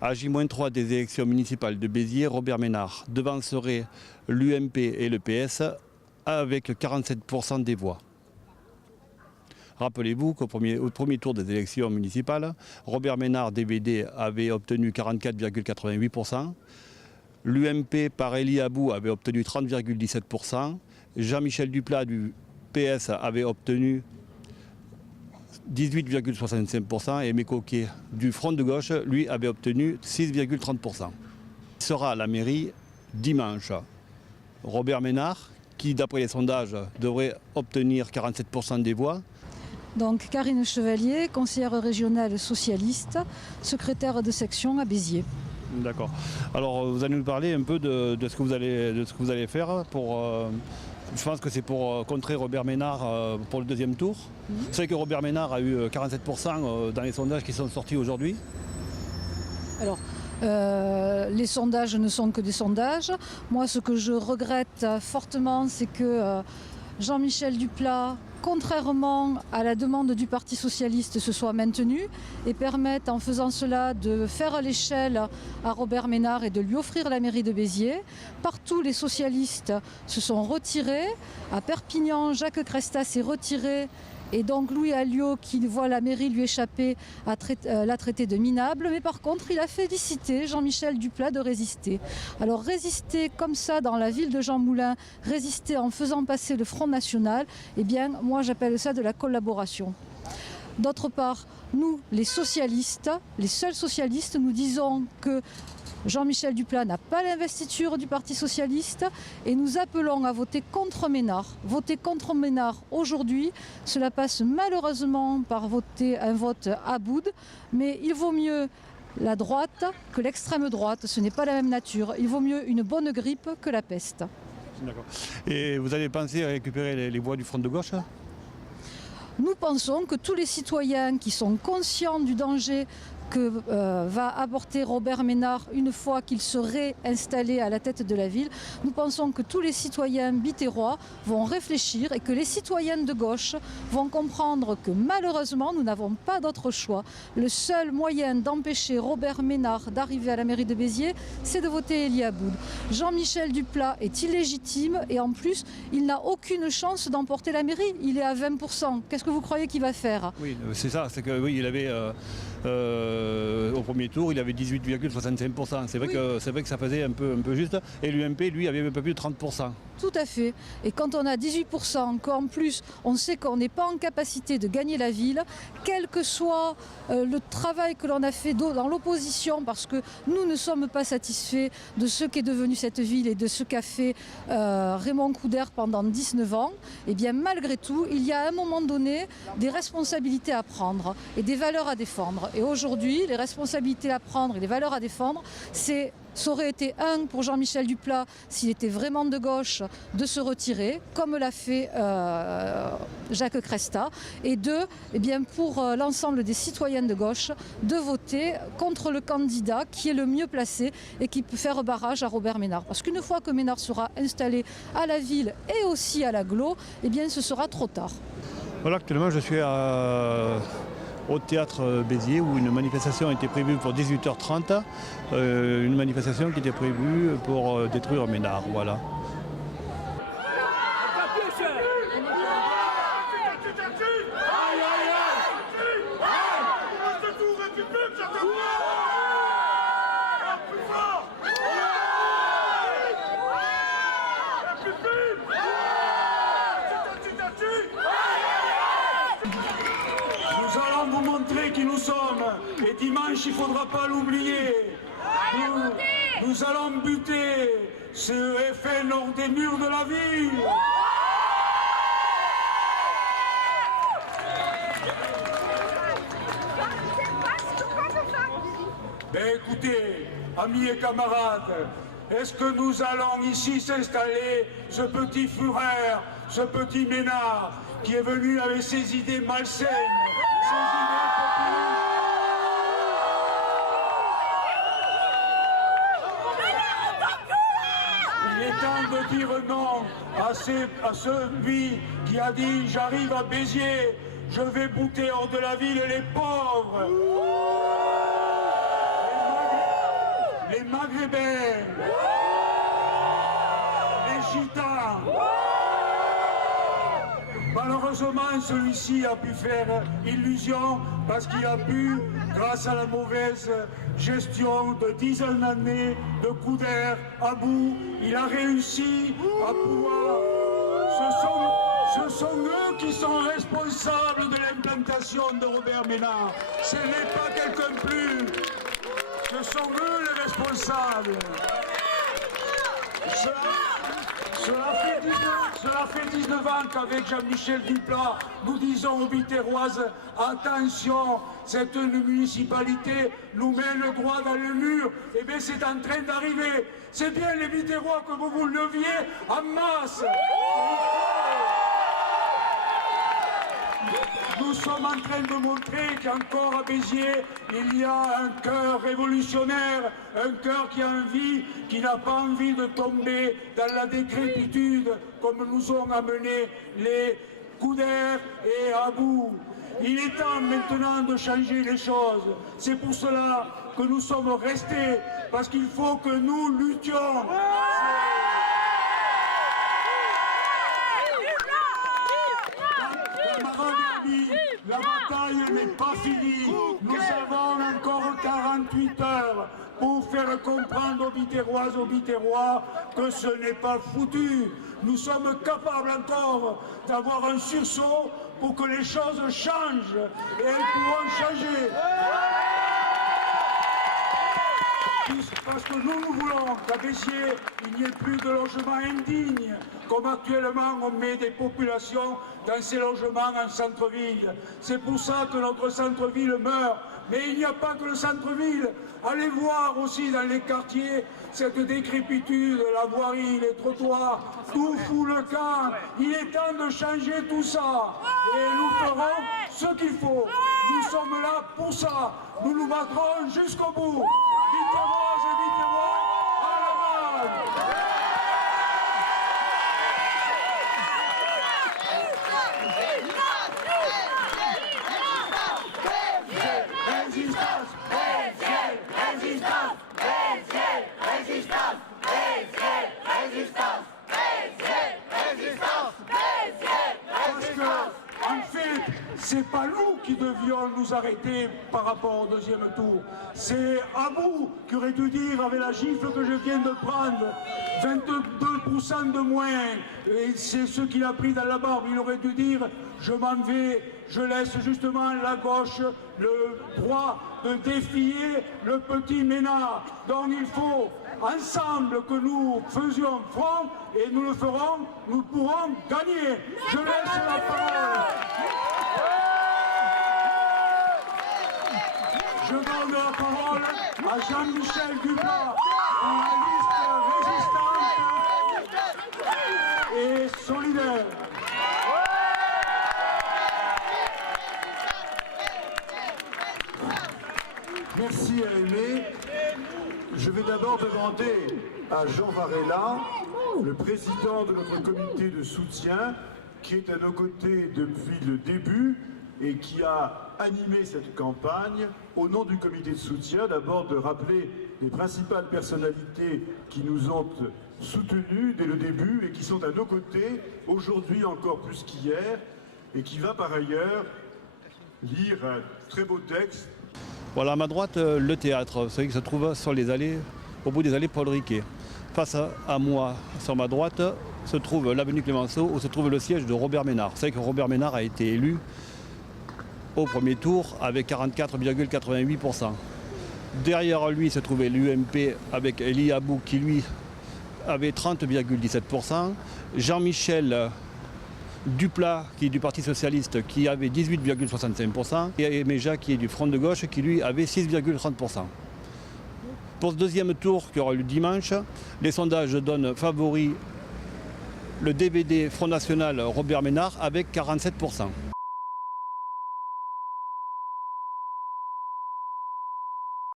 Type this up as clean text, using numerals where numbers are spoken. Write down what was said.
À J-3 des élections municipales de Béziers, Robert Ménard devancerait l'UMP et le PS avec 47% des voix. Rappelez-vous qu'au premier tour des élections municipales, Robert Ménard DVD avait obtenu 44,88%, l'UMP par Elie Abou avait obtenu 30,17%, Jean-Michel Duplat du PS avait obtenu 18,65% et Aimé Coquet du Front de gauche, lui, avait obtenu 6,30%. Il sera à la mairie dimanche. Robert Ménard, qui d'après les sondages devrait obtenir 47% des voix. Donc Karine Chevalier, conseillère régionale socialiste, secrétaire de section à Béziers. D'accord. Alors vous allez nous parler un peu de ce que vous allez faire pour... je pense que c'est pour contrer Robert Ménard pour le deuxième tour. Vous savez que Robert Ménard a eu 47% dans les sondages qui sont sortis aujourd'hui. Alors, les sondages ne sont que des sondages. Moi, ce que je regrette fortement, c'est que Jean-Michel Duplat, contrairement à la demande du Parti socialiste, se soit maintenu et permette en faisant cela de faire l'échelle à Robert Ménard et de lui offrir la mairie de Béziers. Partout, les socialistes se sont retirés. À Perpignan, Jacques Cresta s'est retiré. Et donc Louis Alliot, qui voit la mairie lui échapper, l'a traité de minable. Mais par contre, il a félicité Jean-Michel Duplat de résister. Alors résister comme ça dans la ville de Jean Moulin, résister en faisant passer le Front National, eh bien moi j'appelle ça de la collaboration. D'autre part, nous, les socialistes, les seuls socialistes, nous disons que Jean-Michel Duplat n'a pas l'investiture du Parti socialiste et nous appelons à voter contre Ménard. Voter contre Ménard aujourd'hui, cela passe malheureusement par voter un vote à bout, mais il vaut mieux la droite que l'extrême droite, ce n'est pas la même nature. Il vaut mieux une bonne grippe que la peste. D'accord. Et vous avez pensé à récupérer les voix du Front de gauche ? Nous pensons que tous les citoyens qui sont conscients du danger que va apporter Robert Ménard une fois qu'il serait installé à la tête de la ville. Nous pensons que tous les citoyens bitérois vont réfléchir et que les citoyens de gauche vont comprendre que malheureusement nous n'avons pas d'autre choix. Le seul moyen d'empêcher Robert Ménard d'arriver à la mairie de Béziers, c'est de voter Elie Aboud. Jean-Michel Duplat est illégitime et en plus il n'a aucune chance d'emporter la mairie. Il est à 20%. Qu'est-ce que vous croyez qu'il va faire ? Oui, c'est ça, c'est que oui, il avait au premier tour, il avait 18,65%. C'est vrai, oui. C'est vrai que ça faisait un peu juste. Et l'UMP, lui, avait un peu plus de 30%. Tout à fait. Et quand on a 18%, qu'en plus on sait qu'on n'est pas en capacité de gagner la ville, quel que soit le travail que l'on a fait dans l'opposition, parce que nous ne sommes pas satisfaits de ce qu'est devenue cette ville et de ce qu'a fait Raymond Coudert pendant 19 ans, et bien malgré tout, il y a à un moment donné des responsabilités à prendre et des valeurs à défendre. Et aujourd'hui, les responsabilités à prendre et les valeurs à défendre, ça aurait été un pour Jean-Michel Duplat s'il était vraiment de gauche de se retirer, comme l'a fait Jacques Cresta, et deux, eh bien pour l'ensemble des citoyens de gauche de voter contre le candidat qui est le mieux placé et qui peut faire barrage à Robert Ménard. Parce qu'une fois que Ménard sera installé à la ville et aussi à l'agglo, eh bien ce sera trop tard. Voilà, actuellement je suis au théâtre Béziers où une manifestation était prévue pour 18h30, une manifestation qui était prévue pour détruire Ménard, voilà. Nous montrer qui nous sommes et dimanche il ne faudra pas l'oublier. Nous allons buter ce FN hors des murs de la ville. Ben écoutez, amis et camarades, est-ce que nous allons ici s'installer ce petit fureur, ce petit Ménard qui est venu avec ses idées malsaines, ses idées populistes. Il est temps de dire non à celui qui a dit « J'arrive à Béziers, je vais bouter hors de la ville les pauvres ». les Maghrébins, les Gitans. Malheureusement, celui-ci a pu faire illusion parce qu'il a pu, grâce à la mauvaise gestion de dizaines d'années de coups d'air à bout, il a réussi à pouvoir... Ce sont eux qui sont responsables de l'implantation de Robert Ménard. Ce n'est pas quelqu'un plus. Ce sont eux les responsables. Cela fait 19 ans qu'avec Jean-Michel Duplat, nous disons aux Biterroises, attention, cette municipalité nous mène droit dans le mur. Eh bien, c'est en train d'arriver. C'est bien les Biterrois que vous leviez en masse. Nous sommes en train de montrer qu'encore à Béziers, il y a un cœur révolutionnaire, un cœur qui n'a pas envie de tomber dans la décrépitude comme nous ont amené les Couder et Abou. Il est temps maintenant de changer les choses. C'est pour cela que nous sommes restés, parce qu'il faut que nous luttions. La bataille n'est pas finie. Nous avons encore 48 heures pour faire comprendre aux Biterroises, aux Biterrois que ce n'est pas foutu. Nous sommes capables encore d'avoir un sursaut pour que les choses changent. Et elles pourront changer. Parce que nous voulons qu'à Béziers, il n'y ait plus de logements indignes, comme actuellement on met des populations dans ces logements en centre-ville. C'est pour ça que notre centre-ville meurt. Mais il n'y a pas que le centre-ville. Allez voir aussi dans les quartiers cette décrépitude, la voirie, les trottoirs, tout fout le camp. Il est temps de changer tout ça. Et nous ferons ce qu'il faut. Nous sommes là pour ça. Nous nous battrons jusqu'au bout. Biterroises et Biterrois, à l'avant! C'est pas nous qui devions nous arrêter par rapport au deuxième tour. C'est Abou qui aurait dû dire, avec la gifle que je viens de prendre, 22% de moins. Et c'est ce qu'il a pris dans la barbe. Il aurait dû dire, je m'en vais, je laisse justement la gauche le droit de défier le petit Ménard. Donc il faut ensemble que nous faisions front et nous le ferons, nous pourrons gagner. Je laisse la parole. Je donne la parole à Jean-Michel Duplat pour la liste résistante et solidaire. Merci à Aimé. Je vais d'abord demander à Jean Varela, le président de notre comité de soutien, qui est à nos côtés depuis le début et qui a animé cette campagne, au nom du comité de soutien, d'abord de rappeler les principales personnalités qui nous ont soutenus dès le début et qui sont à nos côtés, aujourd'hui encore plus qu'hier, et qui va par ailleurs lire un très beau texte. Voilà, à ma droite, le théâtre, vous savez, qui se trouve sur les allées, au bout des allées Paul Riquet. Face à moi, sur ma droite, se trouve l'avenue Clémenceau, où se trouve le siège de Robert Ménard. Vous savez que Robert Ménard a été élu au premier tour avec 44,88%. Derrière lui se trouvait l'UMP avec Elie Abou qui lui avait 30,17%. Jean-Michel Duplat qui est du Parti Socialiste qui avait 18,65%. Et Méja qui est du Front de Gauche qui lui avait 6,30%. Pour ce deuxième tour qui aura lieu dimanche, les sondages donnent favori le DVD Front National Robert Ménard avec 47%.